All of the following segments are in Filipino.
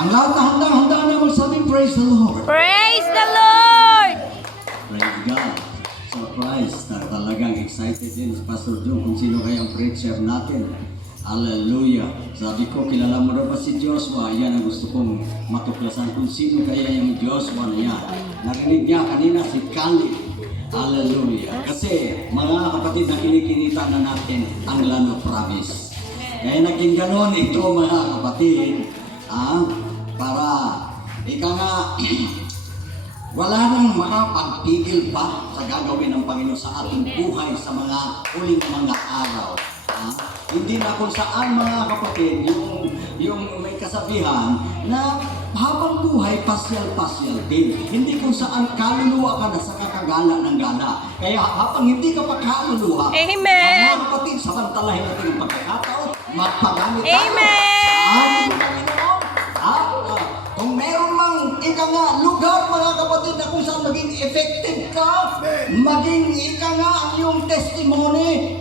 Ang lahat na handa na magsabing praise the Lord. Praise the Lord! Praise God. Surprise. Talagang excited din si Pastor Jun kung sino kaya ang preacher natin. Hallelujah. Sabi ko, kilala mo na ba si Joshua? Yan ang gusto kong matuklasan kung sino kaya yung Joshua na yan. Narinig niya kanina si Caleb. Hallelujah. Kasi mga kapatid na kinikinita na natin ang land of promise. Kaya naging ganon ito mga kapatid. Para ika nga wala nang makapagpigil pa sa gagawin ng Panginoon sa ating buhay sa mga huling mga araw. Hindi na kung saan mga kapatid yung may kasabihan na habang buhay pasyal-pasyal din. Hindi kung saan kaluluwa ka na sa kakagala ng gala. Kaya habang hindi ka pa kaluluwa, Amen. mga kapatid, samantalahin natin ang pagkakataon, magpagamit tayo Amen. sa ating Panginoon. Kung meron mang ika nga lugar mga kapatid na kung saan maging effective ka, maging ika nga ang iyong testimony,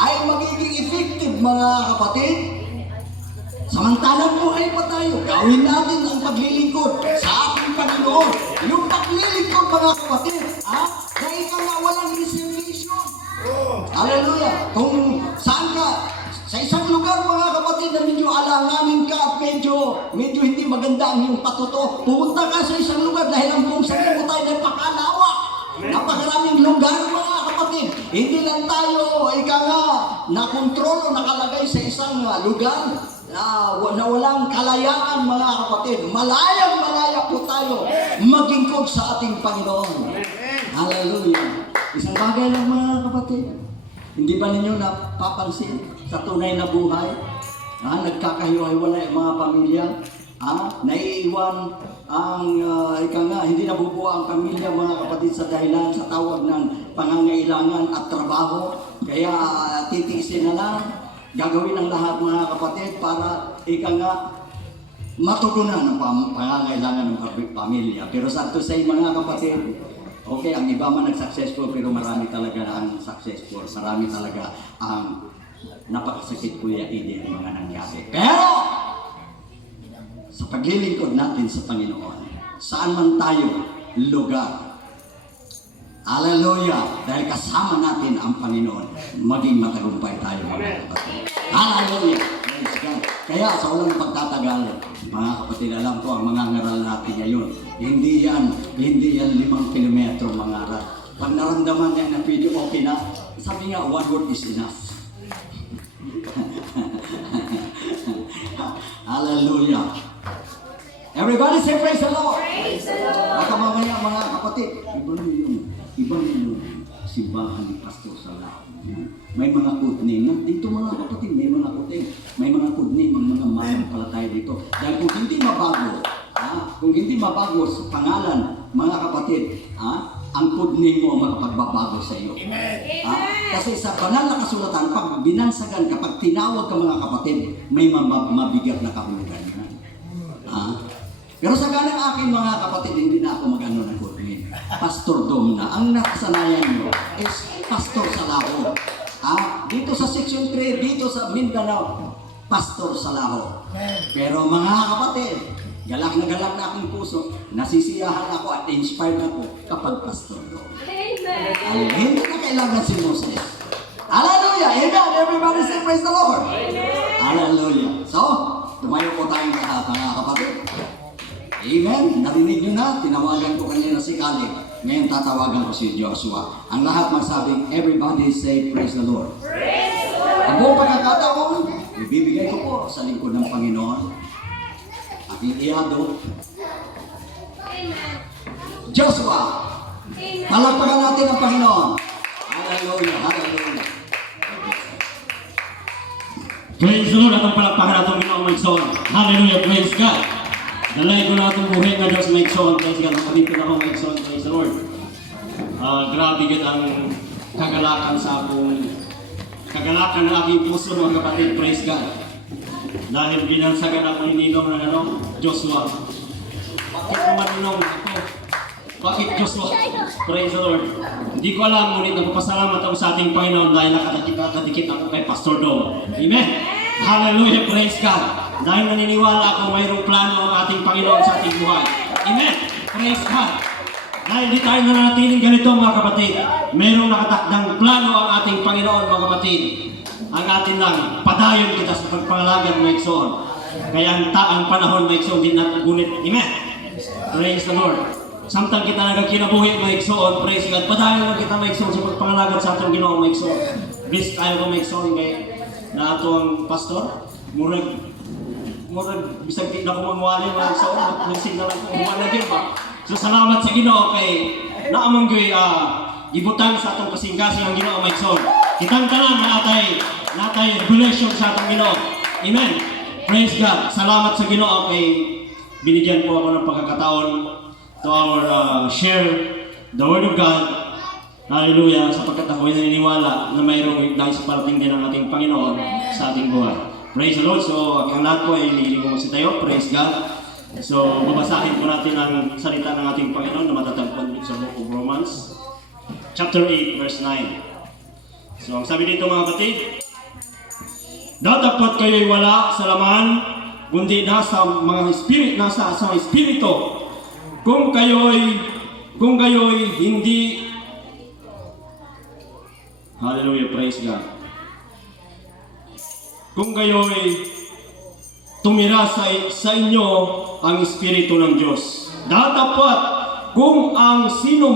ay magiging effective mga kapatid. Samantalang buhay pa tayo, gawin natin ang paglilingkod sa ating Panginoon. Yung paglilingkod mga kapatid, na ika nga walang reservation. Hallelujah. Kung saan ka, sa isang lugar mga kapatid na medyo alanganin ka at medyo hindi maganda ang iyong patuto, pumunta ka sa isang lugar dahil ang buong Santo tayo ay pakalawak. Napakaraming lugar mga kapatid. Hindi lang tayo ika nga nakontrol o nakalagay sa isang lugar na walang kalayaan mga kapatid. Malayang-malaya po tayo magingkod sa ating Panginoon. Hallelujah. Isang bagay lang mga kapatid. Hindi ba ninyo napapansin sa tunay na buhay? Nagkakahiwa-hiwalay ang mga pamilya. Naiiwan ang ika nga, hindi nabubuo ang pamilya mga kapatid sa dahilan sa tawag ng pangangailangan at trabaho. Kaya titiisin na lang, gagawin ang lahat mga kapatid para ika nga matugunan ang pangangailangan ng pamilya. Pero sa to say mga kapatid, okay, ang iba man nag-successful pero marami talaga ang successful. Marami talaga ang napakasakit kuya ini ang mga nangyari. Pero sa paglilingkod natin sa Panginoon, saan man tayo lugar, hallelujah, dahil kasama natin ang Panginoon, maging matagumpay tayo mga kapatid. Hallelujah! Praise God. Kaya sa walang pagtatagal, mga kapatid, alam ko ang mga ngaral natin ngayon, hindi yan 5 kilometro mga ngaral. Pag naramdaman niya na video okay na, sabi nga, one word is enough. Hallelujah! Everybody say praise the Lord! Praise the Lord! Baka mamaya mga kapatid, iba yung simbahan ni Pastor Salah. May mga code name. Dito mga kapatid, may mga code name. May mga code name, mga manampalataya dito. Dahil kung hindi mabago sa pangalan, mga kapatid, ang code name mo ang makapagbabago sa iyo. Kasi sa banal na kasulatan, pag binansagan, kapag tinawag ka mga kapatid, may mabigat na kahulugan. Pero sa ganang akin mga kapatid, hindi na ako mag-ano ng code name. Pastor Dom na. Ang nakasanayan nyo is Pastor Salaho. Dito sa Section 3, dito sa Mindanao, Pastor Salaho. Pero mga kapatid, galak na aking puso, nasisiyahan ako at inspired ako kapag Pastor Dom. Amen. Hindi na kailangan si Moses. Hallelujah! Amen! Everybody say praise the Lord! Amen. Hallelujah! So, tumayo po tayong lahat mga kapatid. Amen. Narinig nyo na, tinawagan ko kanina si Caleb. Ngayon tatawagan ko si Joshua. Ang lahat magsabing, everybody say praise the Lord. Praise the Lord. Ang buong pagkakataon, ibibigay ko po sa lingkod ng Panginoon. Aking iyado. Joshua. Palakpakan natin ang Panginoon. Hallelujah. Hallelujah. Praise the Lord. Atong palakpakan natin ang Panginoon magsoon. Hallelujah. Praise God. Dalay ko na itong buhay na Diyos magsoon. Praise God. Kapatid ko na ako magsoon. Praise the Lord. Grabe gid ang kagalakan sa akong kagalakan ng aking puso mga kapatid. Praise God. Dahil binansagan ako ni Ninong na Joshua. Bakit naman Ninong ako? Bakit Joshua? Praise the Lord. Hindi ko alam, ngunit nagpapasalamat ako sa ating Panginoon dahil nakadikit ako kay Pastor Dom. Amen? Hallelujah, praise God. Dahil naniniwala ako mayroong plano ang ating Panginoon sa ating buhay. Amen. Praise God. Dahil di tayo nanatiling ganito mga kapatid, mayroong nakatakdang plano ang ating Panginoon mga kapatid. Ang atin lang, padayon kita sa pagpangalagan mga igsoon. Kaya ang panahon mga igsoon din natin gunit. Amen. Praise the Lord. Samtang kita nagkinabuhi mga igsoon, praise God. Padayon lang kita mga igsoon sa pagpangalagan sa atong Ginoo mga igsoon. Bis tayo mga igsoon kay na ato ang pastor. Murag bisag di na ko manguwali mga igsoon. Nagsig na lang ko humalagin pa. So salamat sa Ginoo kay naamang gay ibutang sa atong kasing-kasing ang Ginoo mga igsoon. Kitang tanan na natay revelation sa atong Ginoo. Amen. Praise God. Salamat sa Ginoo kay binigyan po ako ng pagkakataon to our share the Word of God. Hallelujah. Sapagkat ako'y naniniwala na mayroong nais parating din ang ating Panginoon sa ating buhay. Praise the Lord. So, ang lahat po ay hinihiling ko magsitayo. Praise God. So, babasahin po natin ang salita ng ating Panginoon na matatagpuan sa Book of Romans, chapter 8, verse 9. So, ang sabi dito mga kapatid, datapot kayo'y wala sa laman, kundi nasa espiritu. Kung kayo'y hindi, hallelujah, praise God. Kung kayo'y tumira sa inyo ang espiritu ng Diyos. Datapot kung ang sino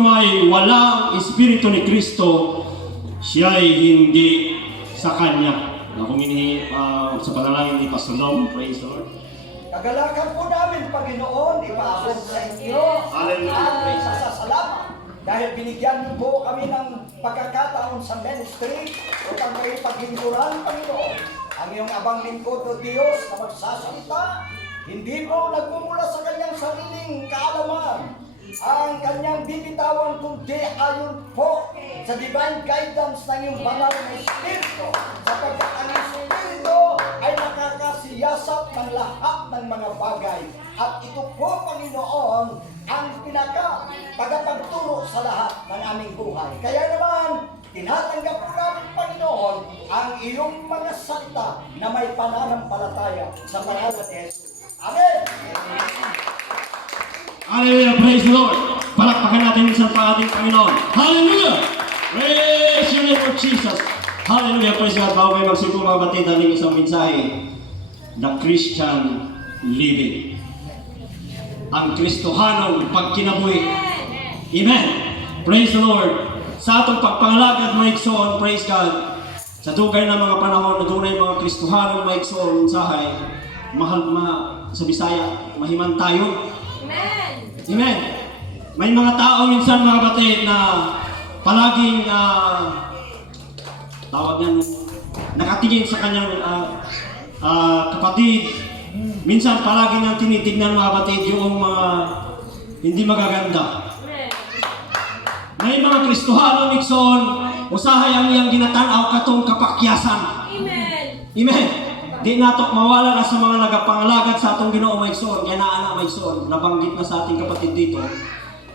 may walang espiritu ni Kristo, siya'y hindi sa Kanya. Ako hinihingi sa panalangin ni Pastor Dom. Praise the Lord. Kagalakan po namin, Panginoon, ipaabot sa inyo Hallelujah. ang pasasalamat. Dahil binigyan niyo po kami ng pagkakataon sa ministry upang kayo paglingkuran, Panginoon. Ang iyong abang lingkod o Diyos na magsasalita, hindi po nagmumula sa kanyang sariling kaalaman. Ang kanyang bibitawan kundi ayon po sa divine guidance ng iyong banal na Espiritu. Sapagkat ang Espiritu ay nakakasiyasat ng lahat ng mga bagay. At ito po, Panginoon, ang tagapagturo sa lahat ng aming buhay. Kaya naman, tinatanggap namin, Panginoon, ang iyong mga salita na may pananampalataya sa pangalan ni Jesus. Amen! Hallelujah, praise the Lord. Palakpakan natin minsan pa ating Panginoon. Hallelujah! Praise your name, Lord Jesus. Hallelujah, praise God. Bago kayo magsipo mga batid, aling isang mensahe. The Christian living. Ang Kristohanong pagkinabuhi. Amen. Praise the Lord. Sa atong pagpangalagad mga igsoon, praise God. Sa dugay na mga panahon na dunay mga Kristohanong mga igsoon, sahay, mahal sa Bisaya, mahiman tayo. Amen. Amen. May mga tao minsan mga batid na palaging tawag niyan, nakatingin sa kanyang kapatid. Minsan palagi nang tinitignan mga batid yung mga hindi magaganda. May mga Kristohanong igsoon, usahay ang iyang ginatanaw katong kapakyasan. Amen. Amen. Di nato mawala na sa mga nagapangalagad sa atong Ginoo mga igsoon, kaya naana mga igsoon, nabanggit na sa ating kapatid dito,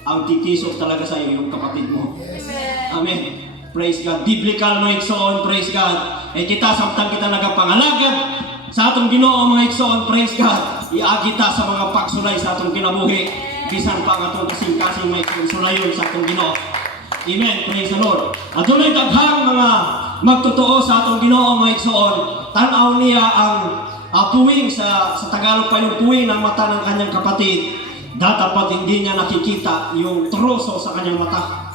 ang titisok talaga sa iyo yung kapatid mo. Amen. Amen. Praise God. Biblical mga igsoon, praise God. Kita samtang kita nagapangalagad sa atong Ginoo mga igsoon, praise God. Iagita sa mga pagsulay sa atong kinabuhi. Bisan pa ang atong kasing-kasing mga igsoon sulayon sa atong Ginoo. Amen. Praise the Lord. At tunay daghang mga magtotoo sa atong Ginoo mga igsoon. Tanaw niya ang puwing sa Tagalog pa yung puwing ng mata ng kanyang kapatid. Datapat hindi niya nakikita yung troso sa kanyang mata.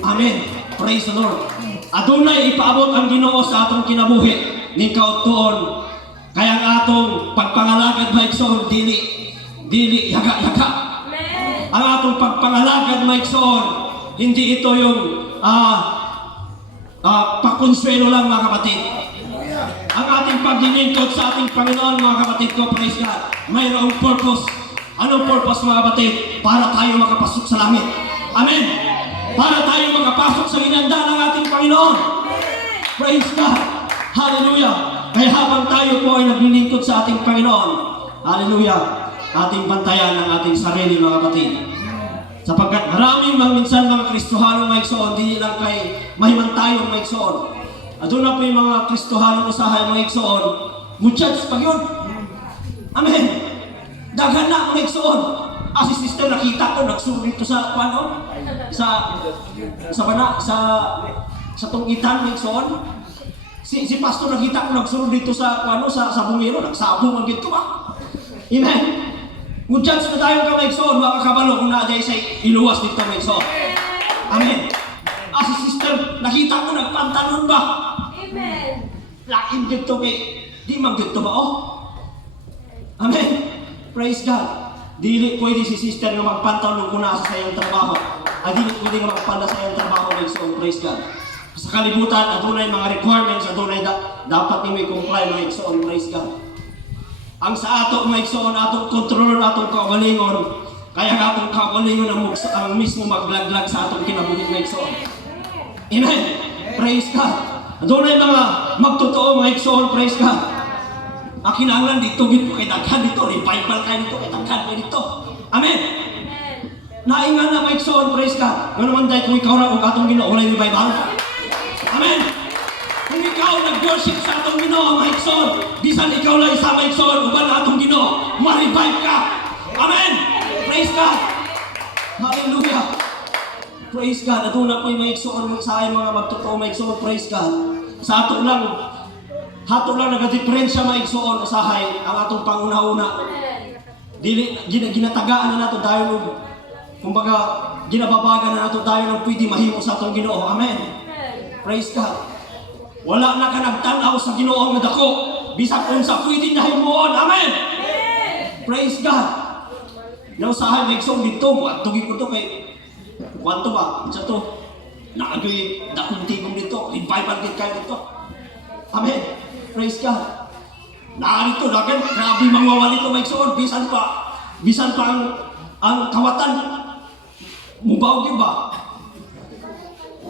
Amen. Praise the Lord. Adunay ipaabot ang Ginoo sa atong kinabuhi ning kaudtoon. Kaya ang atong pagpangalagad mga igsoon dili yaga-yaga. Ang atong pagpangalagad mga igsoon, hindi ito yung pakonsuelo lang mga kapatid. Ang ating paglilingkod sa ating Panginoon mga kapatid ko, praise God, mayroong purpose. Anong purpose mga kapatid? Para tayo makapasok sa langit. Amen. Para tayo makapasok sa inanda ng ating Panginoon. Praise God. Hallelujah. Kaya habang tayo po ay naglilingkod sa ating Panginoon, hallelujah, ating bantayan ang ating sarili mga kapatid. Sapagkat maraming minsan mga Kristohanong mga igsoon, hindi lang kay mahimantayong mga igsoon. Ato na po yung mga Kristohanong usahay, mga igsoon, mujudge pag yun. Amen. Daghan na mga igsoon. As si sister, nakita ko, nagsulong dito sa, ano? Sa tungitan, mga igsoon. Si pastor, nakita ko, nagsulong dito sa, ano? Sa bungero, nagsabong ang dito ba? Amen. Mujudge na tayo ka, mga igsoon, makakabalo kung na-aday sa iluwas dito, mga igsoon. Amen. As si sister, nakita ko, nagpantalon ba? Amen. Lain dito kay, di man dito ba, oh? Amen. Praise God. Dili pwede si sister na magpantalon kung nasa sa iyong trabaho. Dili pwede nga magpanda sa iyong trabaho, mga igsoon. Praise God. Sa kalibutan, adunay mga requirements, adunay dapat ni may comply, mga igsoon. Praise God. Ang sa ato, mga igsoon, atong kontrolor, atong kaugalingon, kaya nga atong kaugalingon ang mismo maglaglag sa atong kinabuhi, mga igsoon. Amen. Praise God. Adunay mga magtotoo, mga igsoon. Praise God. Kinahanglan dito gito kay daghan dito, revival kay dito kay daghan kay dito. Amen. Naingan na mga igsoon, praise God. Ngano man dahil kung ikaw na kung atong Ginoo walay revival. Amen. Kung ikaw nag-worship sa atong Ginoo, mga igsoon, bisan ikaw lang isa mga igsoon, uban na atong Ginoo, ma-revive ka. Amen. Praise God. Hallelujah. Praise God. Aduna po yung mga igsoon sa mga magtotoo, mga igsoon, praise God. Sa ato lang nagadiferensya, mga igsoon, usahay ang atong panguna-una. Dili ginatagaan na nato tayo, kumbaga ginababagan na nato tayo ng pwede mahimo sa atong Ginoo. Amen. Praise God. Wala na ka nagtanaw sa Ginoo nga dako, bisag unsa pwede nahimuon. Amen. Praise God. Nausahay mga igsoon dito, atugin ko to kay kwanto ba? Sa to, naagay dakong tigong dito, revival din kayo dito. Amen. Praise God. Narito, dagan, grabe mangwawali ko, mga igsoon, bisan pa ang kawatan, mubaw di ba?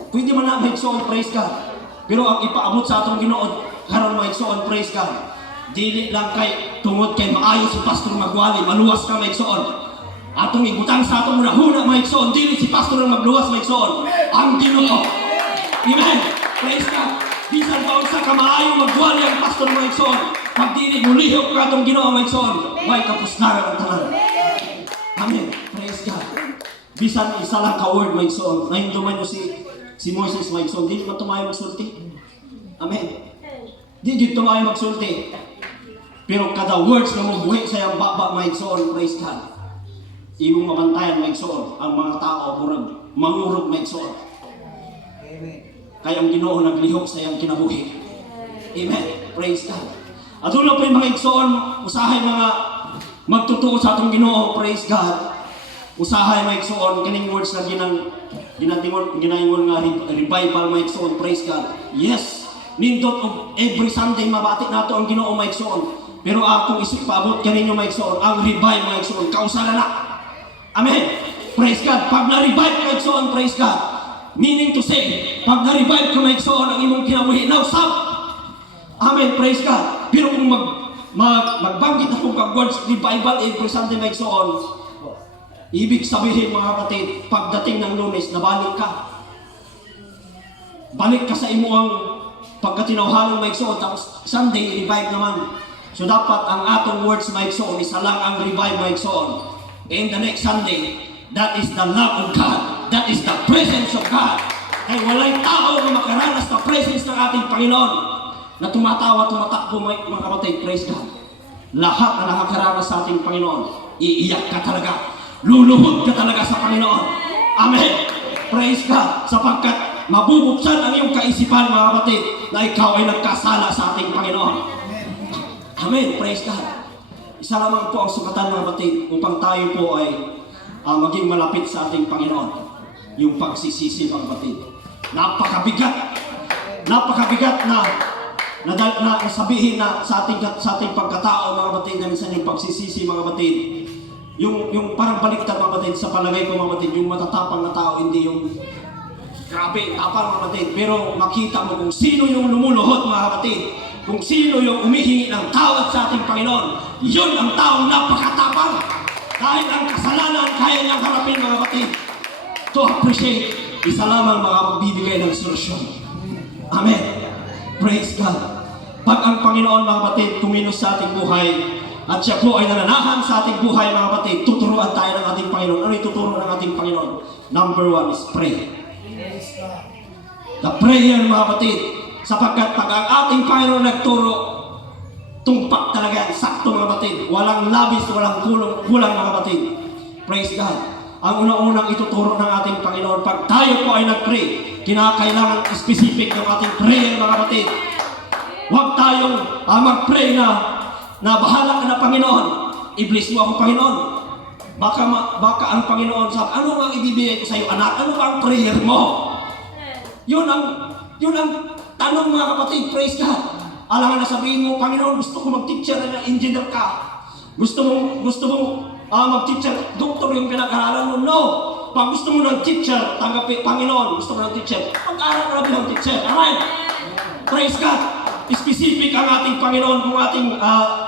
Pwede man na, mga igsoon, praise God. Pero ang ipaabot sa atong Ginoo karon, mga igsoon, praise God, dili lang kay tungod kay maayo si pastor magwali, maluwas ka, mga igsoon. Atong ibutang sa atong rahuna, mga igsoon, dili si pastor ang magluwas, mga igsoon, ang Ginoo. Amen. Praise God. Bisan pa sa kamaayo magwali ang pastor, mga igsoon, pag dili mulihok ka atong Ginoo, mga igsoon, may kapuslaran ang tanan. Amen. Praise God. Bisan isa lang ka word, mga igsoon, nahinduman mo si Moses, mga igsoon, dili man tumayo magsulti. Amen. Di tumayo magsulti. Pero kada words na mo buhi sa iyang baba, mga igsoon, praise God. Imong mabantayan, mga igsoon, ang mga tao murag mangurog, mga igsoon. Amen. Kaya ang Ginoo naglihok sa iyang kinabuhi. Amen. Praise God. At ulo po yung mga igsoon, usahay mga magtutoo sa atong Ginoo, praise God. Usahay mga igsoon, kining words na ginaingon nga revival, mga igsoon, praise God. Yes, nindot og every Sunday mabati nato ang Ginoo, mga igsoon. Pero akong isip paabot kaninyo, mga igsoon, ang revive, mga igsoon, kausala na. Amen. Praise God. Pag na-revive, mga igsoon, praise God. Meaning to say, pag na-revive ka, mga igsoon, ang imong kinabuhi, now stop. Amen, praise God. Pero kung magbanggit akong kag-words revival every Sunday, mga igsoon, ibig sabihin, mga kapatid, pagdating ng Lunes, nabalik ka. Balik ka sa imuang pagkatinawhalong, mga igsoon, tapos Sunday, revive naman. So dapat ang atong words, mga igsoon, isa lang ang revive, mga igsoon. And the next Sunday, that is the love of God. That is the presence of God. Ay walay tao na makaranas na presence ng ating Panginoon na tumatawa, tumatakbo, mga kapatid, praise God. Lahat na nakakaranas sa ating Panginoon, iiyak ka talaga. Luluhod ka talaga sa Panginoon. Amen. Praise God. Sapagkat mabubuksan ang iyong kaisipan, mga kapatid, na ikaw ay nagkasala sa ating Panginoon. Amen. Praise God. Isa lamang po ang sukatan, mga kapatid, upang tayo po ay maging malapit sa ating Panginoon. Yung pagsisisi, mga kapatid. Napakabigat na sabihin na sa ating pagkatao, mga kapatid, na minsan yung pagsisisi, mga kapatid. Yung parang baliktad, mga kapatid, sa palagay ko, mga kapatid, yung matatapang na tao, hindi yung grabe, tapang, mga kapatid. Pero makita mo kung sino yung lumuluhod, mga kapatid. Kung sino yung umihingi ng tawad sa ating Panginoon, yun ang taong napakatapang. Dahil ang kasalanan, kaya niyang harapin, mga kapatid. To appreciate, isa lamang mga magbibigay ng solusyon. Amen. Praise God. Pag ang Panginoon, mga kapatid, kumilos sa ating buhay, at siya po ay nananahan sa ating buhay, mga kapatid, tuturuan tayo ng ating Panginoon. Ano yung tuturo ng ating Panginoon? Number 1 is pray. The prayer, mga kapatid, sapagkat pag ang ating Panginoon nagturo, tumpak talaga yan, sakto mga kapatid. Walang labis, walang kulang mga kapatid. Praise God. Ang una-unang ituturo ng ating Panginoon, pag tayo po ay nag-pray, kinakailangan specific ng ating prayer mga kapatid. Huwag tayong mag-pray na bahala ka na Panginoon. I-bless mo ako Panginoon. Baka ang Panginoon sabi, ano nga ibibigay ko sa iyo anak? Ano ba ang prayer mo? Yun ang tanong mga kapatid. Praise God. Alangan na sabihin mo, Panginoon, gusto ko mag-teacher na engineer ka. Gusto mo mag-teacher, doktor yung pinag-aralan mo. No! Pag gusto mo ng teacher, tanggapin, Panginoon, gusto mo ng teacher, mag-aral ka na bilang teacher. Amen! Praise God! Specific ang ating Panginoon kung ating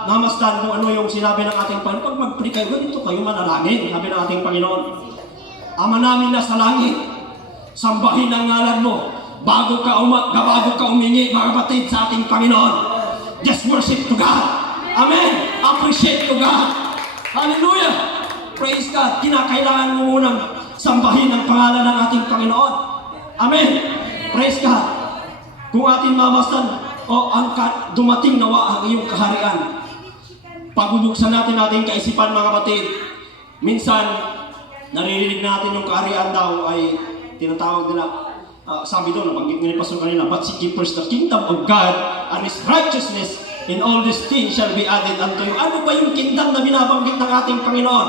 namasdan kung ano yung sinabi ng ating Panginoon. Pag mag-pray kayo, ganito kayo manalangin, sabi ng ating Panginoon. Ama namin na sa langit, sambahin ang ngalan mo. Bago ka umingi, mga kapatid, sa ating Panginoon. Just worship to God. Amen. Appreciate to God. Hallelujah. Praise God. Kinakailangan mo munang sambahin ang pangalan ng ating Panginoon. Amen. Praise God. Kung ating mamasdan, dumating nawa ang iyong kaharian. Pagbubuksan natin ating kaisipan, mga kapatid. Minsan, naririnig natin yung kaharian daw ay tinatawag nila, sabi doon, nabanggit nga ni Pastor kanina, but seek ye first the kingdom of God and His righteousness, and all these things shall be added unto you. Ano ba yung kingdom na binabanggit ng ating Panginoon?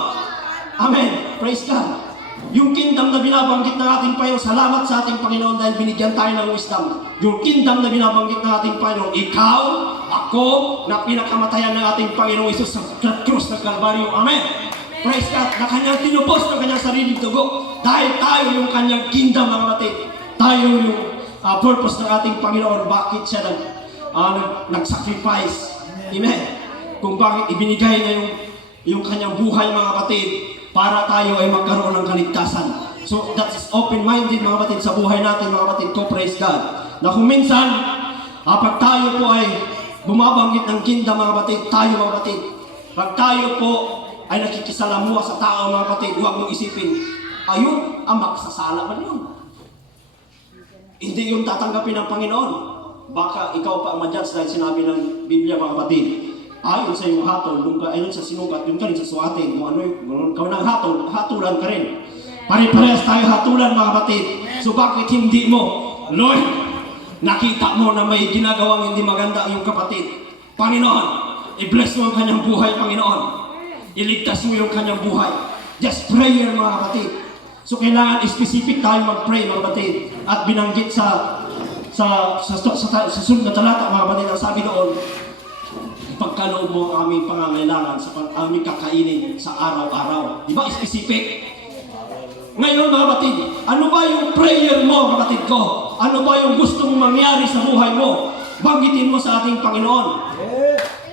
Amen. Praise God. Yung kingdom na binabanggit ng ating Panginoon, salamat sa ating Panginoon dahil binigyan tayo ng wisdom. Yung kingdom na binabanggit ng ating Panginoon, ikaw, ako, na pinakamatayan ng ating Panginoong Isus sa krus ng Kalbaryo. Amen. Praise God. Na kanyang tinubos ng kanyang sariling dugo. Dahil tayo yung kanyang kingdom, mga kapatid. Tayo yung purpose ng ating Panginoon. Bakit siya nag-sacrifice? Amen. Kung bakit ibinigay na yung kanyang buhay, mga kapatid, para tayo ay magkaroon ng kaligtasan. So that is open-minded, mga kapatid, sa buhay natin, mga kapatid ko. Praise God. Na kung minsan, pag tayo po ay bumabanggit ng kingdom, mga kapatid, tayo, mga kapatid, pag tayo po ay nakikisalamuha sa tao, mga kapatid, huwag mong isipin, ayun, ang magsasala man yun. Hindi yung tatanggapin ng Panginoon. Baka ikaw pa ang ma-judge dahil sinabi ng Biblia, mga kapatid. Ayon sa iyong hatol, ayon sa sinukat, yung ka rin sa suwatin. Kung ano yung ng hatol, hatulan ka rin. Pare-parehas tayo hatulan, mga kapatid. So bakit hindi mo, Lord, nakita mo na may ginagawang hindi maganda ang iyong kapatid. Panginoon, i-bless mo ang kanyang buhay, Panginoon. Iligtas mo yung kanyang buhay. Just prayer, mga kapatid. So kailangan specific tayo mag-pray, mga kapatid. At binanggit sa susunod na talata, mga kapatid, ang sabi doon, pagkaloob mo ang aming pangangailangan sa aming kakainin sa araw-araw. Di ba? Specific. Ngayon, mga kapatid, ano ba yung prayer mo, kapatid ko? Ano ba yung gusto mong mangyari sa buhay mo? Banggitin mo sa ating Panginoon.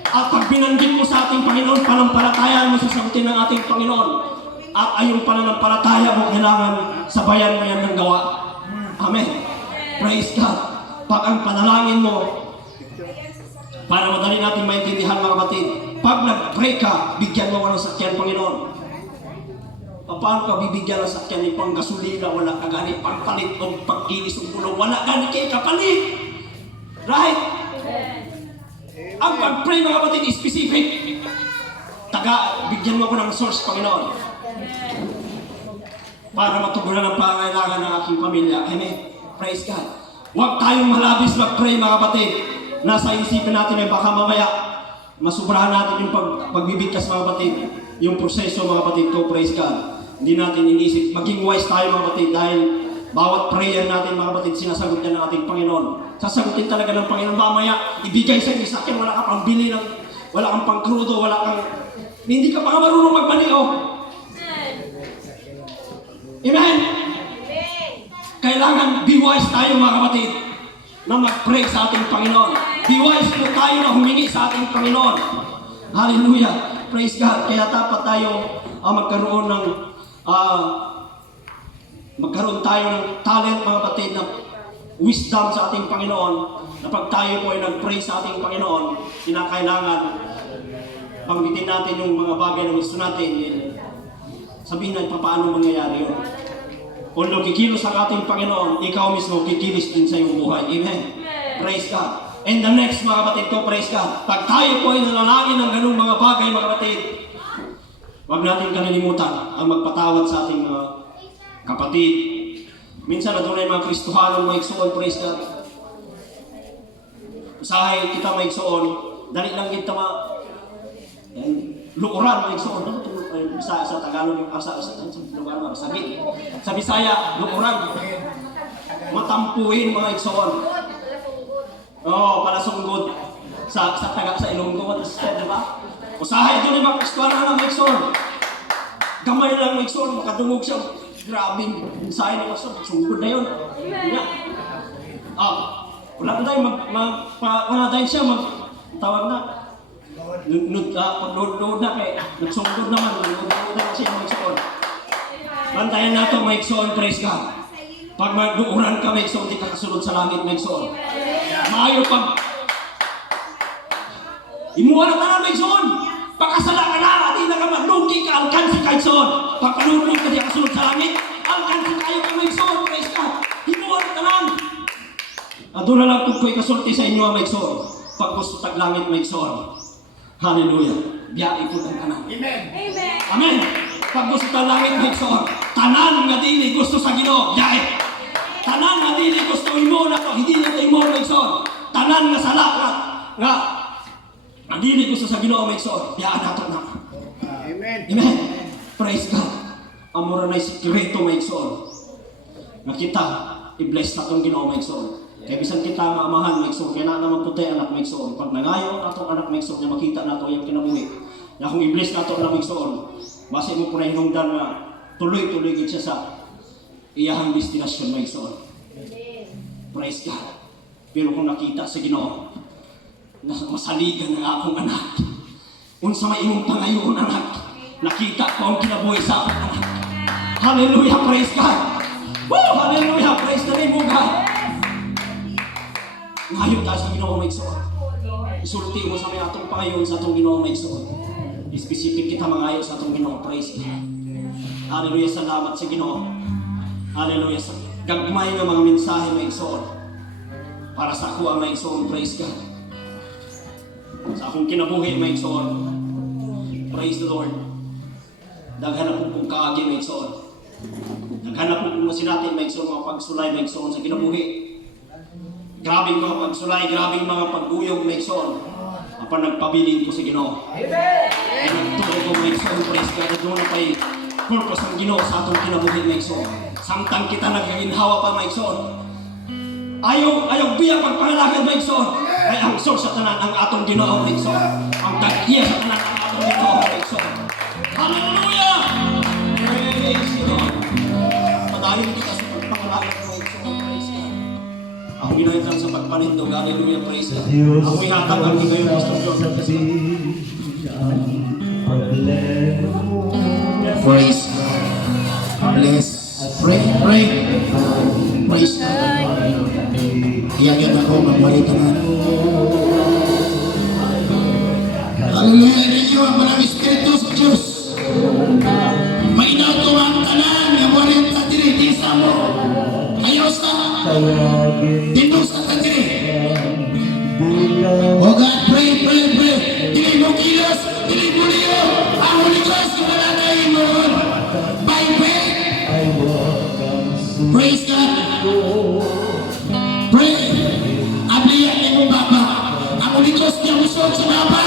At pag binanggit mo sa ating Panginoon, panampalataya mo sa sagutin ng ating Panginoon. At ayong pananampalataya mo, kailangan sabayan mo yan ng gawa. Amen. Praise God. Pag ang panalangin mo, para madali natin maintindihan, mga kapatid, pag nag-pray ka, bigyan mo ng sakyan, Panginoon. Paano ka bibigyan ng sakyan ni pang gasolina, wala ka ganit, pagpalit o pagkilis ng gulong, wala ganit kayo kapalit. Right? Ang pag-pray, mga kapatid, is specific. Bigyan mo ko ng source, Panginoon. Para matugunan ang pangailangan ng aking pamilya. Amen. Praise God. Huwag tayong malabis mag-pray, mga kapatid. Nasa isipin natin ay baka mamaya masubrahan natin yung pagbibigkas, mga kapatid. Yung proseso, mga kapatid ko. Praise God. Hindi natin inisip. Maging wise tayo, mga kapatid, dahil bawat prayer natin, mga kapatid, sinasagot niya ng ating Panginoon. Sasagutin talaga ng Panginoon. Mamaya, ibigay sa iyo sa akin, wala ka pang bili ng, wala kang pang krudo, wala kang, hindi ka pa marunong magmaniho. Amen? Kailangan be wise tayo, mga kapatid, na mag-pray sa ating Panginoon. Be wise po tayo na humingi sa ating Panginoon. Hallelujah. Praise God. Kaya dapat tayo magkaroon tayo ng talent, mga kapatid, na wisdom sa ating Panginoon, na pag tayo po ay nag-pray sa ating Panginoon, kinakailangan banggitin natin yung mga bagay na gusto natin. Sabihin natin paano mangyayari yun. Kung kikilos ang ating Panginoon, ikaw mismo kikilos din sa iyong buhay. Amen? Praise God. And the next, mga kapatid ko, praise God, pag tayo po ay nanalangin ng ganung mga bagay, mga kapatid, huwag natin kalilimutan ang magpatawad sa ating mga kapatid. Minsan na doon ay mga Kristohanong maigsoon, praise God. Usahay kita maigsoon, dali lang kita lukuran maigsoon. Sa Tagalog, sa lugar mga sagit. Sa Bisaya, lukuran. Matampuhin mga igsoon. Palasunggod sa Ilonggo, di ba? Usahay doon yung mga Kristohanon ng maigsoon. Gamay lang maigsoon, makadungog siya. Grabing ensayo na maigsoon, sunggod na yun. Wala na tayo siya tawag na. Pag-load na kay nagsungkod naman, nag-load na siya maigsoon. Bantayan nato maigsoon, praise God. Pag magduuran ka maigsoon, di ka kasunod sa langit maigsoon. Maayo pag imuha na ka na maigsoon. Pagkasala ka na, di na ka maglugi ka, alkansi ka maigsoon. Pag kalunod ka di ka kasunod sa langit, alkansi kayo ka maigsoon, praise God. Imuha na ka na. Doon na lang kung ko'y kasulti sa inyo maigsoon. Pag gusto taglangit maigsoon. Hallelujah. Biyahe po ng tanan. Amen. Amen. Amen. Pag gusto ng langit maigsoon, tanan nga dili gusto sa Ginoo, biyahe. Tanan nga dili gusto imo na to, hindi na imo maigsoon. Tanan nga sala nga dili gusto sa Ginoo maigsoon, biyahe nato na. Amen. Amen. Praise God. Amura na sikreto maigsoon. Nga kita i-bless na tong Ginoo maigsoon. Kaya bisan kita maamahan maigsoon, kaya na naman puti anak maigsoon. Pag nangayo natong anak maigsoon, na makita nato yung kinabuhi. Na kung i-bless nato anak maigsoon, base mo po na hinungdan na tuloy-tuloy siya sa iyahang destinasyon maigsoon. Praise God. Pero kung nakita sa Ginoo, na masaligan ng akong anak, unsa may imong pangayoon anak, nakita ko ang kinabuhi sa akong anak. Hallelujah, praise God. Woo! Hallelujah, praise the name of God. Ngayon tayo sa Ginoo maigsoon. Isulti mo sa may atong pangayoon sa atong Ginoo maigsoon. Specific kita mangayo sa atong Ginoo, praise God. Hallelujah, salamat sa Ginoo. Hallelujah, sa gagmay nga mga mensahe maigsoon. Para sa ako ang maigsoon, praise God. Sa akong kinabuhi maigsoon. Praise the Lord. Daghan po kong kaagi maigsoon. Daghan po kong masinati maigsoon, mga pagsulay maigsoon sa kinabuhi. Grabing mga pagsulay, grabing mga paguyog maigsoon. Apa nagpabiling ko sa Ginoo. Ay nagtuloy ko maigsoon, praise God. At doon na pa'y purpose ang Ginoo sa atong kinabuhi maigsoon. Samtang kita nagaginhawa pa maigsoon. Ayaw biya pagpangalagad maigsoon. Ay ang source sa tanan ang atong Ginoo maigsoon. Ang dakiya sa tanan ang atong Ginoo maigsoon. Hallelujah! Praise God. Padayon kita sa pagpangalagad maigsoon, praise God. Ako ginahitang sa pagpanindog, hallelujah, praise God. Ako ihatag ang ngayon, Pastor John. Praise. Bless. Pray. Praise God. Iyakin ako magwalita na. Hallelujah. Ninyo ang malang Espiritu sa Diyos. Mainaw ko ang tanan nga walita diri sa mo. Ayaw sa dito sa tagiri. Oh God, pray. Dili mo kilos, dili mo liyo. Ang Holy Ghost yung malalay mo. By faith. Praise God. Pray. Abliyan ni mo Papa. Ang Holy Ghost niya usog sa Papa.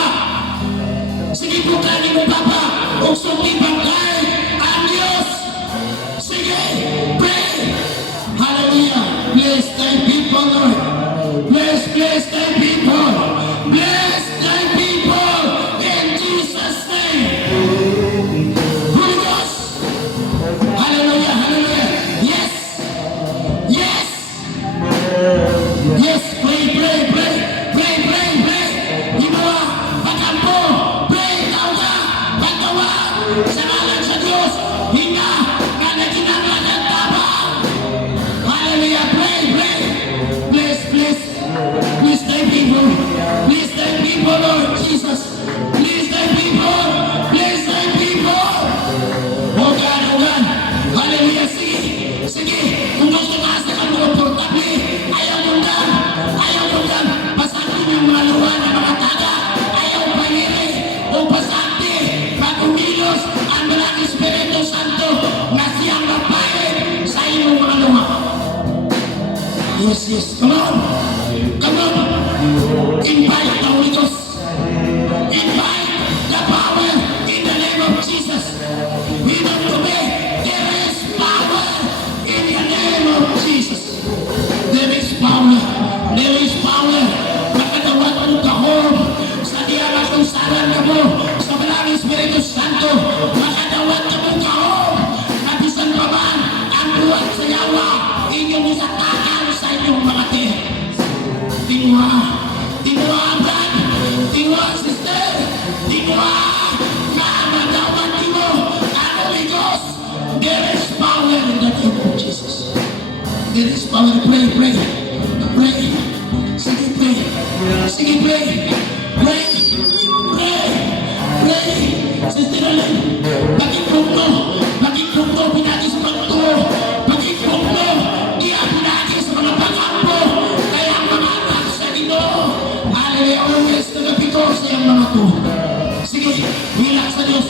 Sige po ka ni mo Papa. Usog ni Bangkay. Ang Diyos. Sige. Pray. Hallelujah. Bless thy people, Lord. Bless thy people. Bless thy people. In Jesus' name. Holy Ghost. Hallelujah. Yes. Pray. Ginawa. Pagkampo. Pray. Tawga. Paggawa. Sa ngalan sa Diyos. Hinga. Nga na ginagawa ng tama. Hallelujah. Pray. Jesus. Bless thy people. Bless thy people. Oh God, oh God. Hallelujah. Sige. Sige. Kung gusto ka sa mga portable, ayaw mo lang. Ayaw mo lang. Pasaktin yung mga luha ng mga taga. Ayaw pangyari. O pasakti. Pag-umilos ang Malang Espiritu Santo na siyang magpahit sa iyong mga luha. Yes, yes. Come on. Come on. Invite the Holy Ghost. Invite the power in the name of Jesus. We want to be. There is power in the name of Jesus. There is power. There is power. Makatawag mo kahon sa diyaman kung saan ka mo sa Malang Espiritu Santo. Makatawag ka mo kahon nabisan pa man ang buwan sa yawa inyong isatakan sa inyong mga tiyan. Tingwa, tingwa brad, tingwa sister, tingwa kamadawan mo ang Holy Ghost. There is power in the name of Jesus. There is power. Pray, pray, pray. Sige, pray. Sige, pray. Pray, pray, pray. Sister Alin, bakit punto, pinagis pagto, bakit punto, di ang pinagis sa mga pag-ampo, kaya ang mga anak sa Ginoo. Hallelujah, always nagapito sa iyong mga to. Sige, hilak sa Diyos.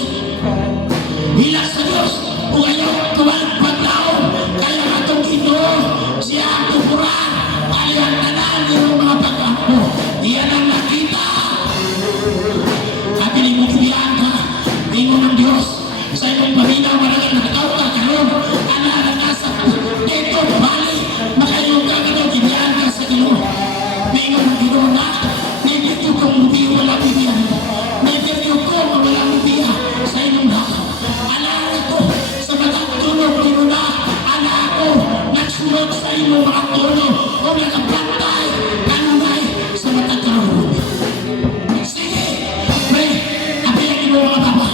Hilak sa Diyos. Kung ayaw kawalang paglaon, kaya atong Ginoo, siya ang tupuran, kaya ang tanan ng mga pag-ampo. Iyan ang nakita. At hindi mo kibiyan ka, ingon ng Diyos, sa iyong pamilya, walang nakataw ka karoon, ana nasa dito, bali, makayong ka karoon, kibiyan ka sa Ginoo. Ingon ng Ginoo na, nagiging kong muti, walang kibiyan. Nagiging kong walang kibiyan sa iyong haka. Anak ko, sa mga tulog, Ginoo na, anak ko, nagsunod sa iyong mga tulog, o nagabantay, kanunay, sa mga karoon. Sige, pray, abi ang iyong mga baba.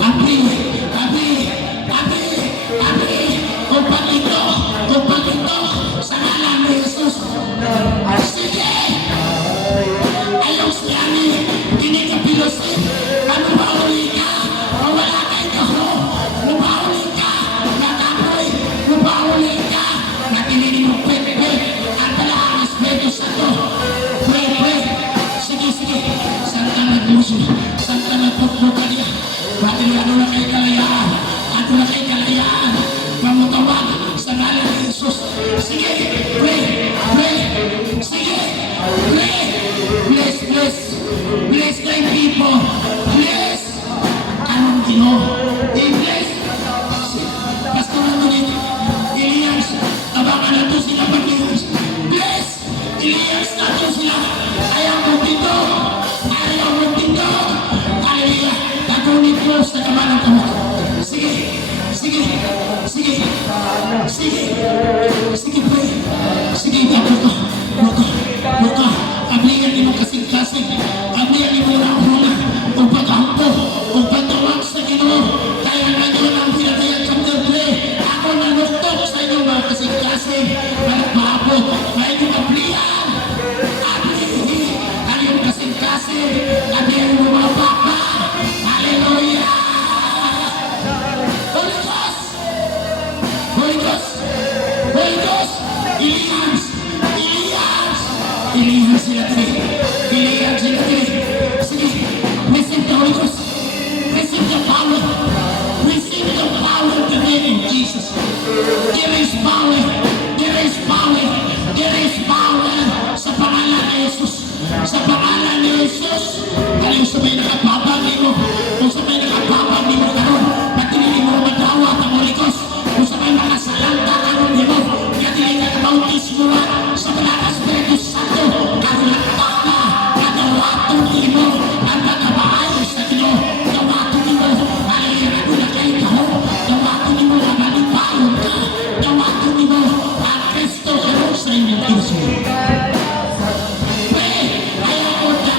Abi, o pagito, sa ngalan ni Jesus. Sige, ayaw siyani, kinikapilosin, manubauli ka, o wala kay kaho, mubauli ka, nakapoy, mubauli ka, nakinini mo pepe, at pala ang Espiritu Santo. Pray, pray, sige, sige, santa nagmuso, santa nagpupluka niya, pati ano na kay kalayaan, ano na kay kalayaan, mamutawag sa ngalan ni Jesus. Sige, pray, pray, sige, pray, bless, bless, bless thy people, bless, anong Ginoo, i-bless, Pastor Anthony, Elias, tabangan nato sila pag-Elias, bless, Elias nato sila, ayaw mo dito, hallelujah, kagunit mo sa kamanang kamo. Sige, sige, sige, sige, sige, pray, sige, buka, ablihan ni mo kasing-kasing, ablihan ni mo na una, o pag-ampo, o pagtawag sa Ginoo, kaya ngayon ang pinatayag chapter 3, ako nanuktok sa inyong mga kasing-kasing, malapapot, na inyong ablihan, ang iyong kasing-kasing, ablihan mo mga baka, hallelujah! Holy Ghost! Holy Ghost! Holy Ghost! Ilihan sila tiri. Ilihan sila tiri. Sige, receive the Holy Ghost. Receive the power. Receive the power of the name of Jesus. There is power. There is power. There is power sa pangalan ni Jesus. Sa pangalan ni Jesus. Alam sa may nakapabang ni mo. Kung sa may nakapabang ni mo karon, patili mo madawa ang Holy Ghost. Kung sa may mga salanta karon ni mo, katili ka kabautismo sa Malang Espiritu Santo, karulatak ka, kagawatong mo, ang pagkabaayos sa Ginoo, gawatong mo, alira ko na kayo kaho, gawatong mo na malipayon ka, gawatong mo, ang Kristo karoon sa inyong puso. Pray, ayaw ko na.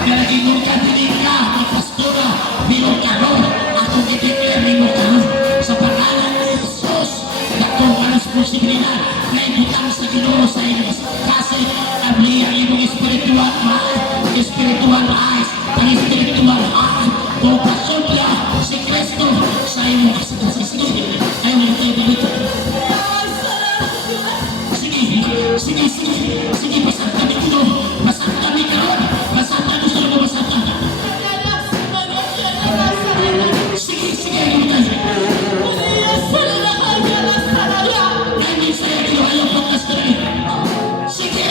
kaya ginong ka, tinig ka, pastora, bilog ka ron, akong i-declare mo ka ron, sa pangalan ni Jesus, na kung ang responsibilidad na ibutang sa Ginoo sa inyo, kasi abli ang imong spiritual eyes, ang spiritual heart, kung pasodla si Kristo sa inyo, ayaw mo tayo dito. Sige, basag kami dito, basag kami karon, basag kami sa loob, basag kami. Sige, ayaw tayo. Namin sa'yo dito, ayaw pagkas na rin. Sige,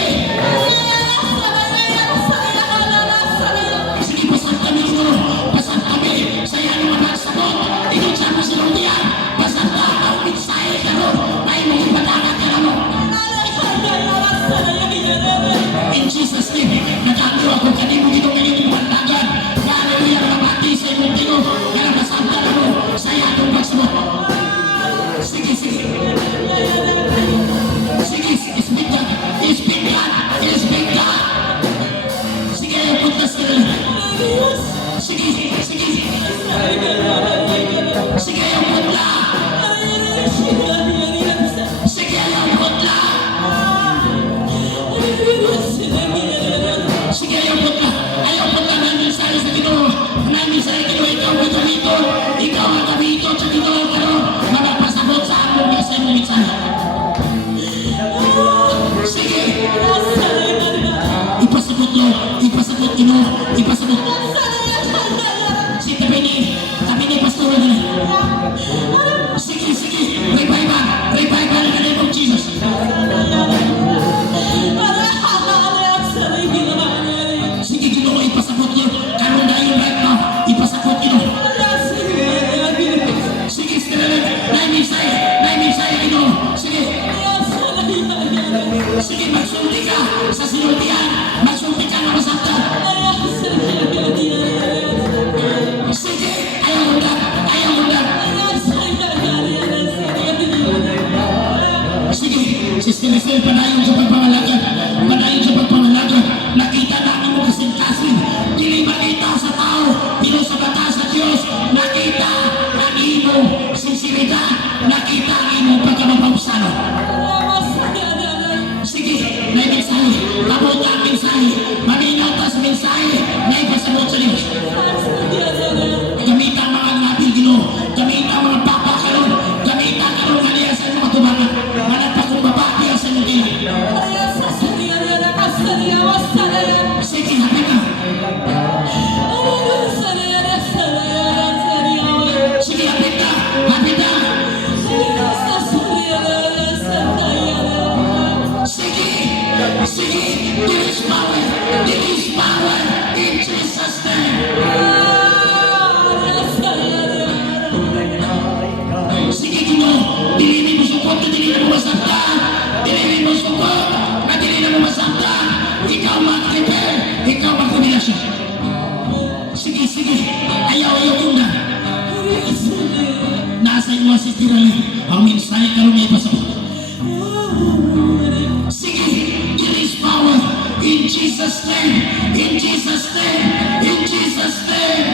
basag kami dito, basag kami sa iyan mga nagsabot, dito sa masilundian, basag ka, ang mensahe karon, may mong ipatangan ka na mo. In Jesus' name, nagkakiro ako kanino dito ngayon yung pandagan. Hallelujah, namati sa imong tino, nalabasang ka na mo sa iyatong pagsabot. Sige, speak God. Sige, ayaw puntas ka na. Sige, ayaw punta. Sige, ayaw punta. Sige, ayaw punta namin sa Ginoo. Namin sa Ginoo, ikaw ang gamiton. Ikaw ang gamiton sa Ginoo karon. Magpasabot sa among sa imong mensahe. Sige. Ipasabot Lord, ipasabot Ginoo, ipasabot. Si tabi ni pastor na. Sige. Revival in the name of Jesus. Sige, Ginoo, ipasabot niyo. Karon dahil right now, ipasabot Ginoo. Sige, namin sa'yo, Ginoo. Sige, magsulti ka sa sinultian. Magsulti ka na masaktan. Sige, ayaw hunda. Sige, Sister Lisel, panayon sa pagpamalaga. Nakita namin mo kasing-kasing. Dili makita sa tao, pero sa bata sa Diyos. Nakita ang imo sinseridad. Nakita ang imo pagkamapagusano. Sige, may mensahe. Kapot ang mensahe. Maminaw tas mensahe. May pasabot sa Diyos. Gamit ang mga natin, Ginoo. Gamit ang mga papa karon. Gamit ang karon kaniya sa mga tubangan. Managpakumbaba niya sa inyo kailan. Sige, hapit na. Sige, hapit na. Sige, there is power in Jesus' name. Sige, Ginoo, dilinin mo sukot na dilinin mo masaktan. Dilinin mo sukot na dilinin mo masaktan. Ikaw mag-repair, ikaw mag-revelasyon. Sige, ayaw una. Nasa iyo si Tirali, ang mensahe karon ay pasabot. Sige, there is power in Jesus' name, in Jesus' name, in Jesus' name.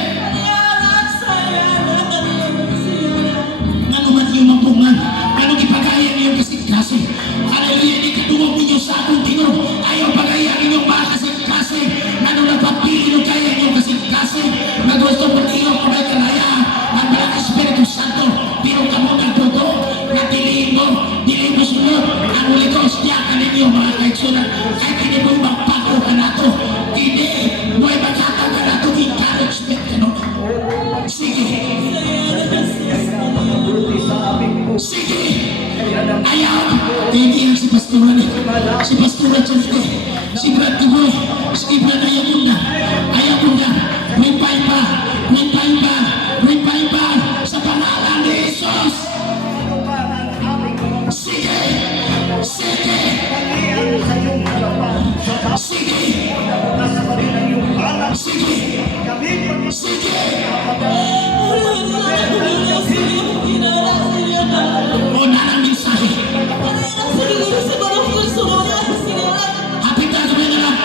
Nanuman yung mampungan, anong ipagaya niyong kasing-kasing. Hallelujah, di katungog ninyo sa akong Ginoo. Ayaw pagaya ninyong mga kasing-kasing. Anong nagpapili nyo kaya ninyong kasing-kasing. Na gusto pag iyong kumay kalaya, ang mga Espiritu Santo, pero kamo nagputo, na diliin mo sunod. Ang Holy Ghost, diyakan ninyo mga kaigsunan. Kahit hindi mo magpago ka na to, hindi mo ibagkakaw ka na to, encouragement ka no. Sige, ayaw. Tingin si Pastoran, si Chente, si Brad Tiboy, si Brad Ayamunda, revival sa pangalan ni Jesus. Sige. Una ng mensahe. Hapit na kami na lang.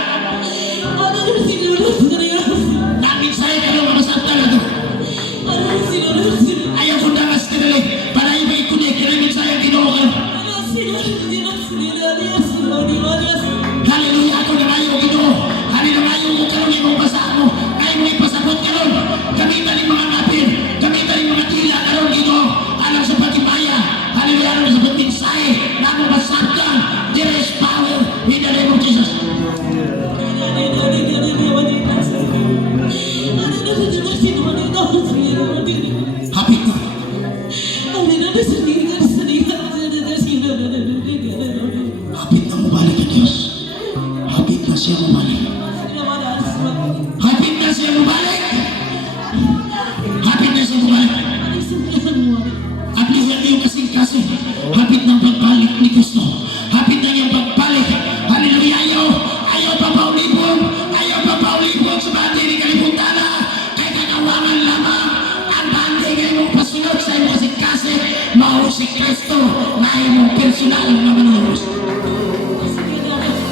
si Kristo na iyong personal na manunod.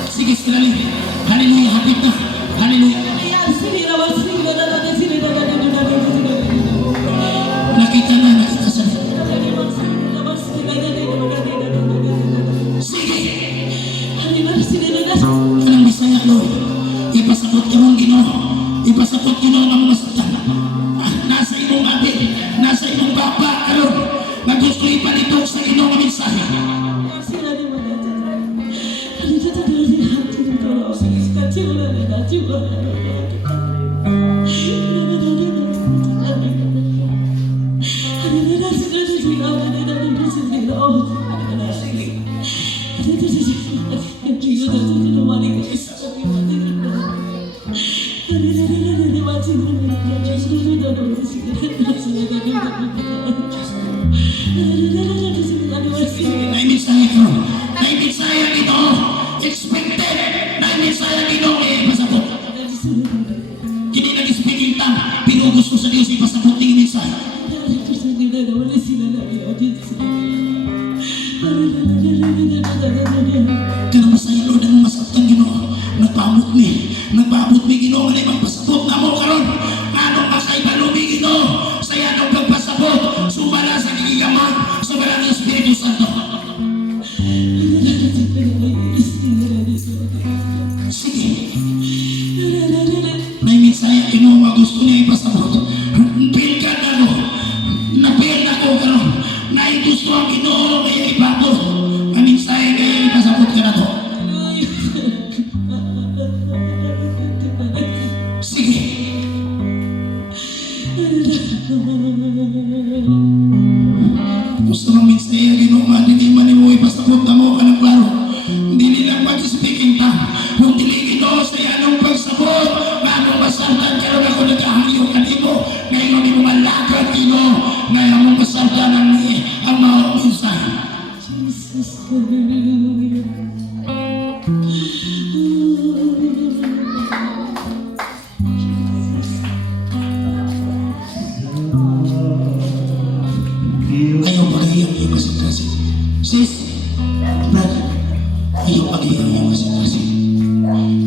Sige, sinali. Hallelujah, hapit na. Hallelujah. Nakita sa sige. Kanang Bisaya, Lord. Ipasabot ka mong Ginoo. Ipasabot Ginoo ang masaktan. Nasa imong abi, nasa imong baba, karon na gusto ipalitok sa Ginoo ang mensahe. Naimisaya ko. Naimisaya dito. Expected. Naimisaya dito. Ipasabot. Kini nag-speaking tongue. Pero gusto sa Diyos ipasabot ng mensahe. Kanang masaya Lord ang masaktan Ginoo. Nagpaabot mi Ginoo nga magpasabot na mo karon. Anong makaibalumi Ginoo sa iyang pagpasabot sumala sa gigigamang sumala ng Espiritu Santo. Sige. May minsaya Ginoo nga gusto niya ipasabot. Pilka na mo. Napil na ko karon. Nay gusto ang Ginoo nga ipabot. Ang minsaya kaya ipasabot ka na to. Sige. Gusto mong minsaya Ginoo nga dili man mo ipasabot na mo ka ng klaro. Dili lang mag-speaking tongue. Kung dili Ginoo sa iyanong pagsabot, anong masaldan karon ako nagkahayo kanimo. Ngayon mo malakad Ginoo, ngayon mo masaldan ang mga mensahe. Ayaw pag-iyak yung kasi. Sis, brother, ayaw pag-iyak yung kasi.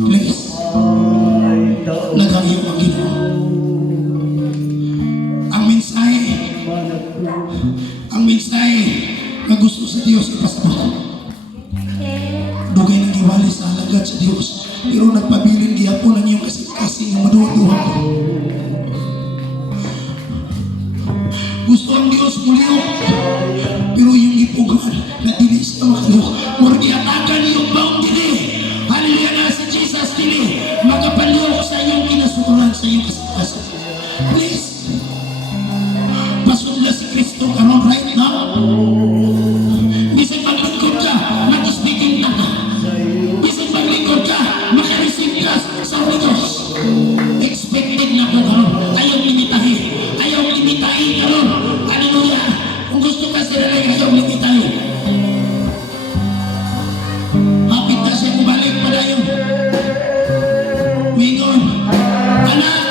Please, nag-ayaw ang Ginoo. Ang mensahe na gusto sa Diyos ipasabot. Dugay nang iwali sa alagad sa Diyos, pero nagpabilin gihapon ang iyong kasi yung maduduhan ko. Gusto ang Diyos muliw, pero yung ipugan na dili siya makalok. Murag iatakan yung boundary. Hallelujah na si Jesus dili. Makapaliw sa iyong kinasuturan sa iyong kasikasan. Please, pasod na si Kristo karon right now. Bisan maglingkod ka, mag-speaking na ka. Bisan maglingkod ka, makareceive ka sa Holy Ghost. Expected na po karon. Ayaw limitahin. Ayaw limitahin karon. Hallelujah. Kung gusto ka sila lang, ayaw limitahin. Hapit na siya bumalik pa na yun. Mingon, anak,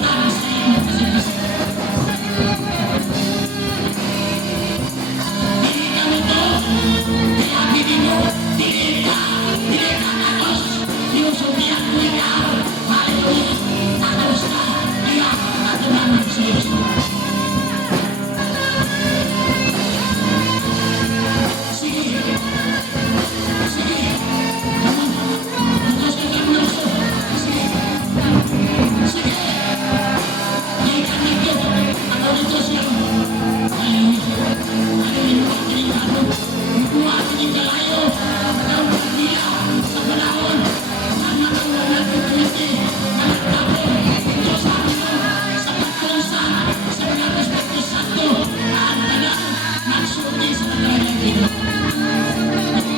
pagkakataon sa iyo kasi hindi ka mo to, kaya hindi mo, hindi ka natos, sinusubihan mo ikaw, hallelujah, natos ka, kaya natulaman sa Diyos. Sige, sige, come on, utos ka kang luso, sige, sige, hindi ka nito, ako nito siya, hallelujah, hallelujah, kuha ating kalayo, ang pagkila, sa panahon, ang matulog ng pagkiliti, ang tapon, ito sa atin, sa pagkunsan, sa mga Espiritu Santo, ang talang nagsuti sa kalayo dito.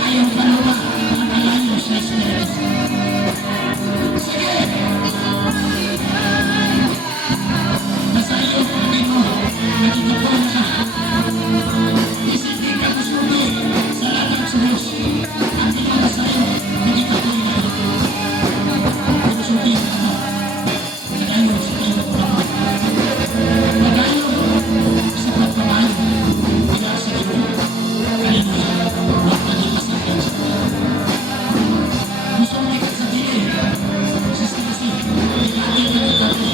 Ayaw pa na ba ang kalayo sa Espiritu? Sige! Nasa iyo, hindi mo, nagkikapuan ka. Isipin ka kusubi sa latang sa Diyos. Ang tingala sa iyo, nagkikapuan ka. Kusubi ka na. Nagayo sa iyo ko naman. Nagayo sa pagpamayo. Kaya sa iyo. Hallelujah. At naging masakit sa iyo. Gusto mo ikat sabihin. Sister kasi, ilagay ka na kami.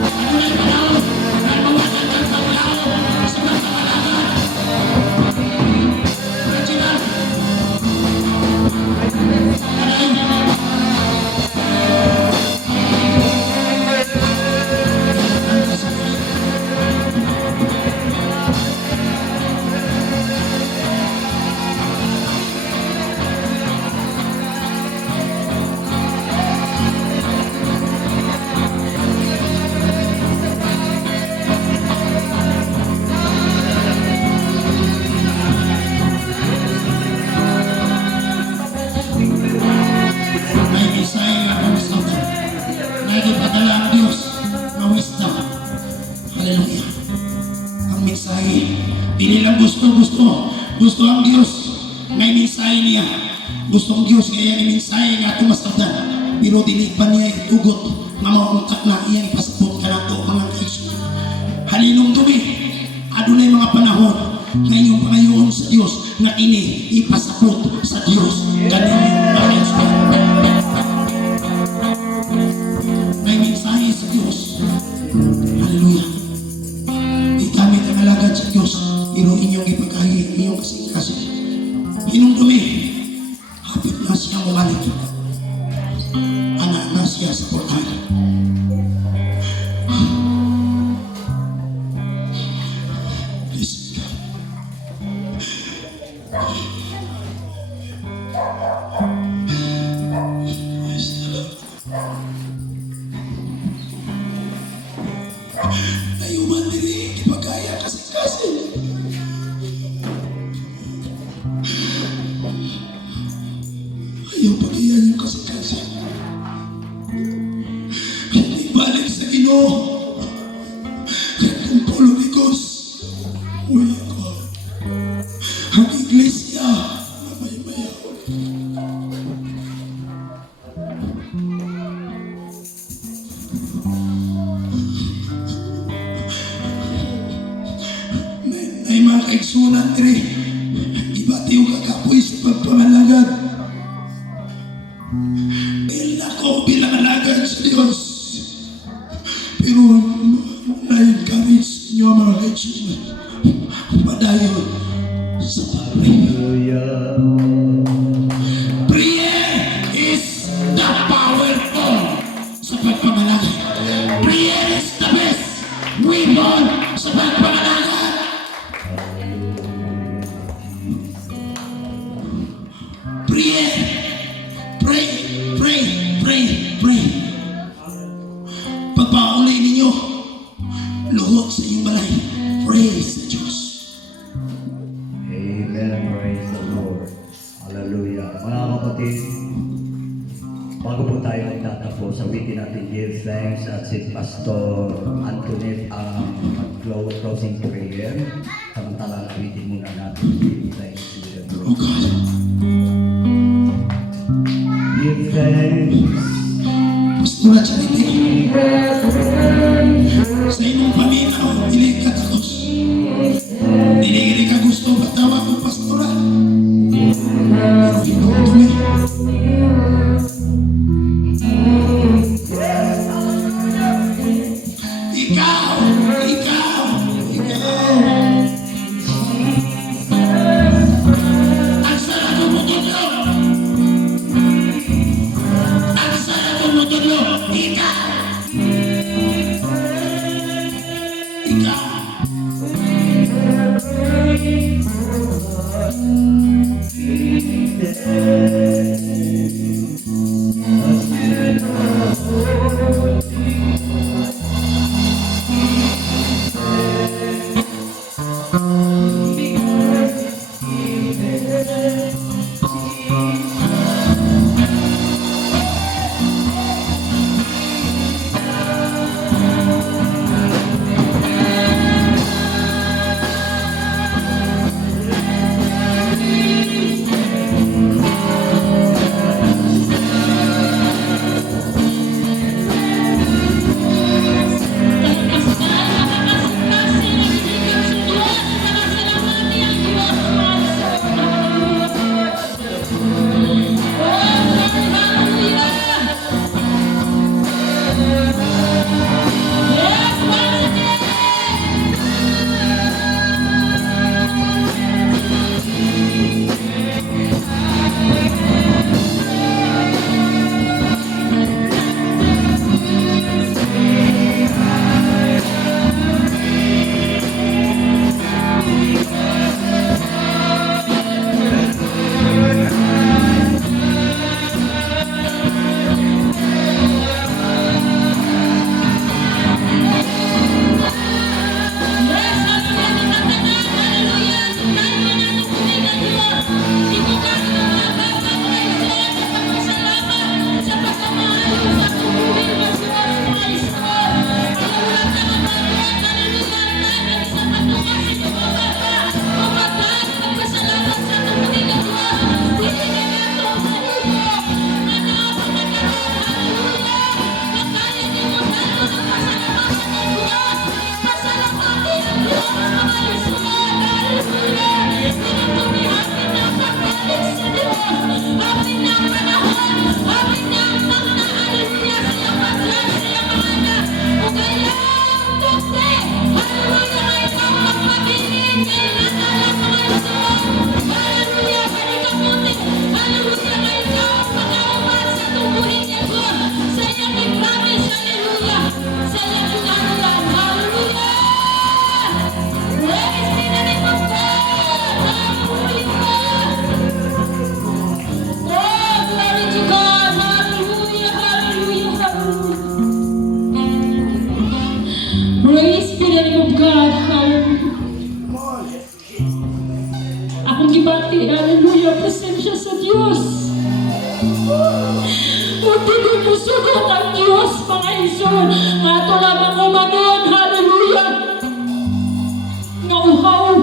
Ano na yung panahon? Nagmawalan ng paglaho sa pagpapalagan. Reginald. May Isaiah ang sabi. Nagipadala ang Diyos na wisdom. Hallelujah. Ang mensahe. Dili lang gusto ang Diyos. May mensahe niya. Gusto ang Diyos kaya ni mensahe nga tumasabdan. Pero dili pa niya itugot na maungkat na iyang ipasapot ka na ito mga kaisun. Halinong dumi. Adunay mga panahon na inyong pangayoon sa Diyos na ini ipasapot sa Diyos. Ganyan ang Diyos ko. May mensahe sa Diyos. Hallelujah. Di kami kanalagad sa Diyos, pero inyong ipagkahi, inyong kasing-kasi. Hinong dumi, hapit na siya umalik. Anak na siya sa portal. Please, God. Ayuman diri ipagkaya kasi ayaw pagkaya yung kasi hindi balik sa Ginoo kung politikos uy ko ang iglesia na may mayaw. May mga kaigsunan diri ibati yung kakapoy sa pagpangalagad. Bilang alagad sa Diyos, pero na-encourage niyo mga kaigsunan padayon sa pag-pray. Prayer is the powerful sa pagpangalagad. Prayer is the best weapon sa pagpangalagad. Prayer. Pray, pray, pray, pray. Pagpauli ninyo, luhod sa inyong balay. Praise sa Diyos. Amen. Praise the Lord. Hallelujah. Mga kapatid, bago po tayo magtatapos, sabihin natin give thanks at si Pastor Antoinette ang closing prayer. Samantalang awitin muna natin give thanks to the Oh Lord. God. Give thanks. Basta Pastora Charity. Sa inyong paminaw, dili ka takos. Dili ka gusto batawa ko, Pastora. Pero inutuloy. Ikaw. Ang sarap ng mutudlo. Ang sarap ng mutudlo. Ikaw. Praise be the name of God. Hallelujah. Akong gibati, hallelujah, presensya sa Diyos. Hindi mo sugot ang Diyos, mga ison. Nga ito lamang umanon, hallelujah. Nga uhaw,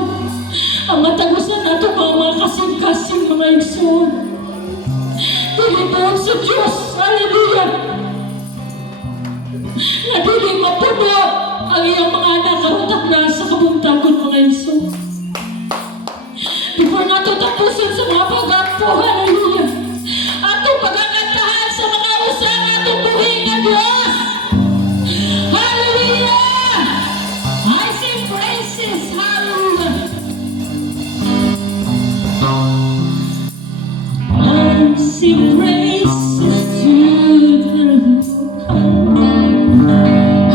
ang matagusan nato mga kasing-kasing mga ison. Piliton sa Diyos, hallelujah. Nga dili mapuno ang iyong mga anak karutak na sa kabuntagon mga iso. Before nato tapusin sa mga pag-ampo, hallelujah, atong pagkakantahan sa mga usang atong buhay na Diyos. Hallelujah! I sing praises, hallelujah. I sing praises to the Lord.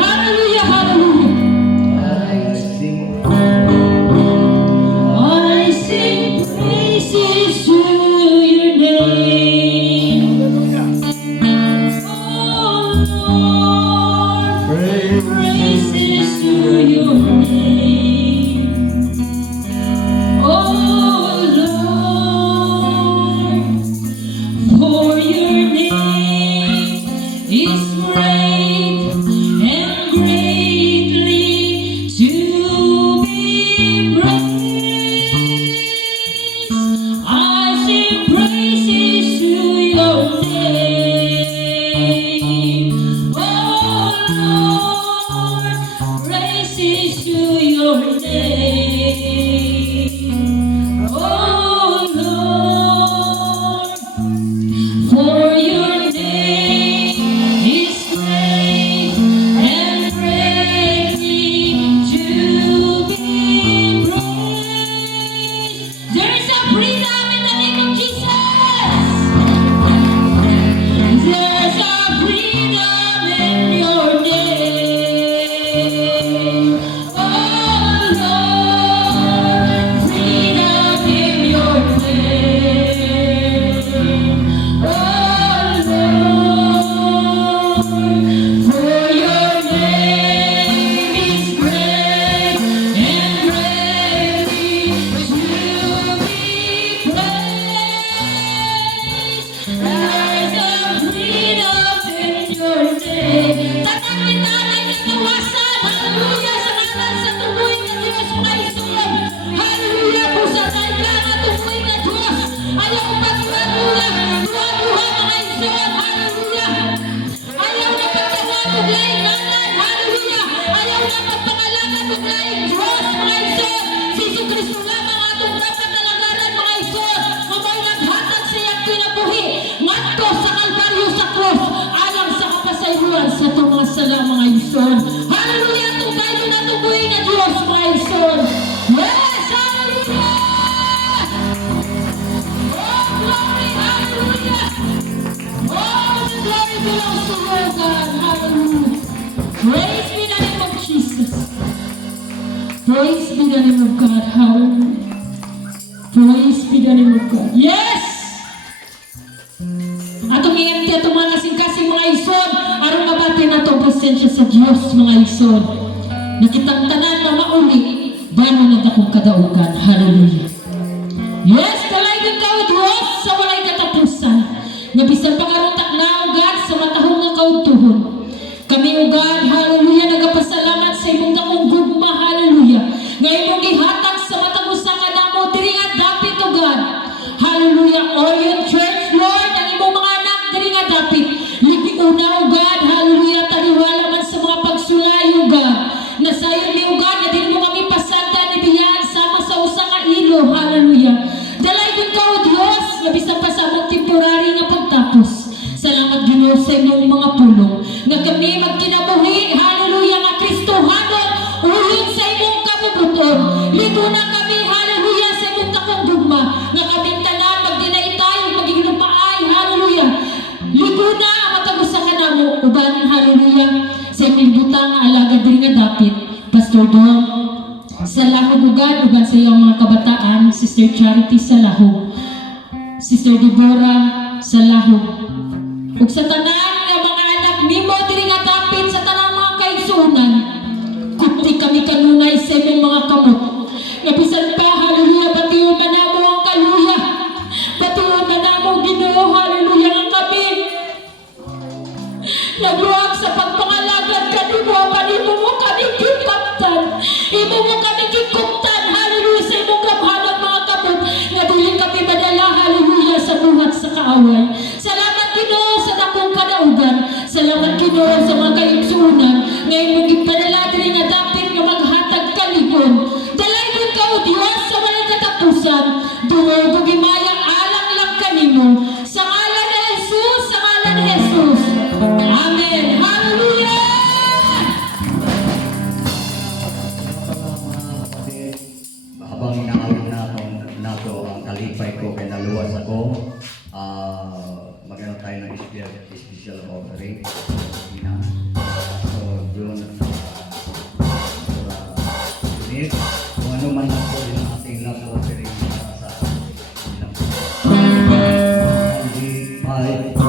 Hallelujah, hallelujah. I sing praises to your name. Oh Lord, praises to your name. Oh Lord, for your name is great and greatly to be praised. I sing praises to your name. Salam mga ison. Hallelujah! Itong tayo na tubuhin na Diyos mga ison. Yes! Hallelujah! Oh, glory! Hallelujah! Oh, the glory belongs to you, God. Hallelujah! Praise be the name of Jesus. Praise be the name of God. Hallelujah! Praise be the name of God. Yes! Atong iemti atong mga kasing-kasing mga ison, aron mabati na itong presensya sa Diyos mga ison. Nakitang tanan na mauli, bano na akong kadaugan. Hallelujah. Yes, dalaygon ka o Diyos sa walay katapusan. Nga bisan pangarutak na o God sa matahong nga kautuhon. Kami o God, hallelujah, nagapasalamat sa imong dakong gugma, hallelujah. Nga imong gihatag sa matagusan ka na mo, diri nga dapit o God. Hallelujah, Orion Church, Lord, ang imong mga anak, diri nga dapit. Libi una o God, hallelujah, taliwala man sa mga pagsulay o God. Nasayon mi o God, na din mo kami pasagda ni biyaan sama sa usa nga ilo, hallelujah. Dalaygon ka o Diyos, nga bisan pa sa among temporary nga pagtapos. Salamat Ginoo sa imong mga pulong. Nga kami magkinabuhi, hallelujah, nga Kristohanon, uyon sa imong kabubuton. Ligo na kami, hallelujah, sa imong dakong gugma. Nga kaming tanan, magdinaitay, magiging paay, hallelujah. Ligo na, matagusan ka na mo, uban, hallelujah, sa imong butang alaga diri nga dapit. Pastor Dom, sa Lahog ugad, uban sa iyong mga kabataan, Sister Charity sa Lahog, Sister Deborah sa Lahog, ug sa tanan nga mga anak nimo diri nga dapit sa tanang mga kaigsunan. Kuti kami kanunay sa imong mga kamot. Nga bisan pa, hallelujah, batiyon man namo ang kaluya. Batiyon man namo Ginoo, hallelujah, nga kami nagluwag sa pagpangalagad kanimo, panimo mo kami kikaptan. Imo mo kami kikuptan, hallelujah, sa imong gamhanan mga kamot. Nga dili kami madala, hallelujah, sa buhat sa kaaway. Salamat Ginoo sa dakong kadaugan. Salamat Ginoo sa mga kaigsunan. Ngayon mong ipadala diri nga dapit nga maghatag kaligon. Dalaygon ka o Diyos sa walay katapusan. Dungog ug himaya alang lang kanimo. Sa ngalan ni Jesus, sa ngalan ni Jesus. Amen. Hallelujah! Habang inaawit nato ang kalipay ko kay naluwas ako, magano tayo ng special offering. So, yun, kung ano man lang po yung ating love offering sa ilang.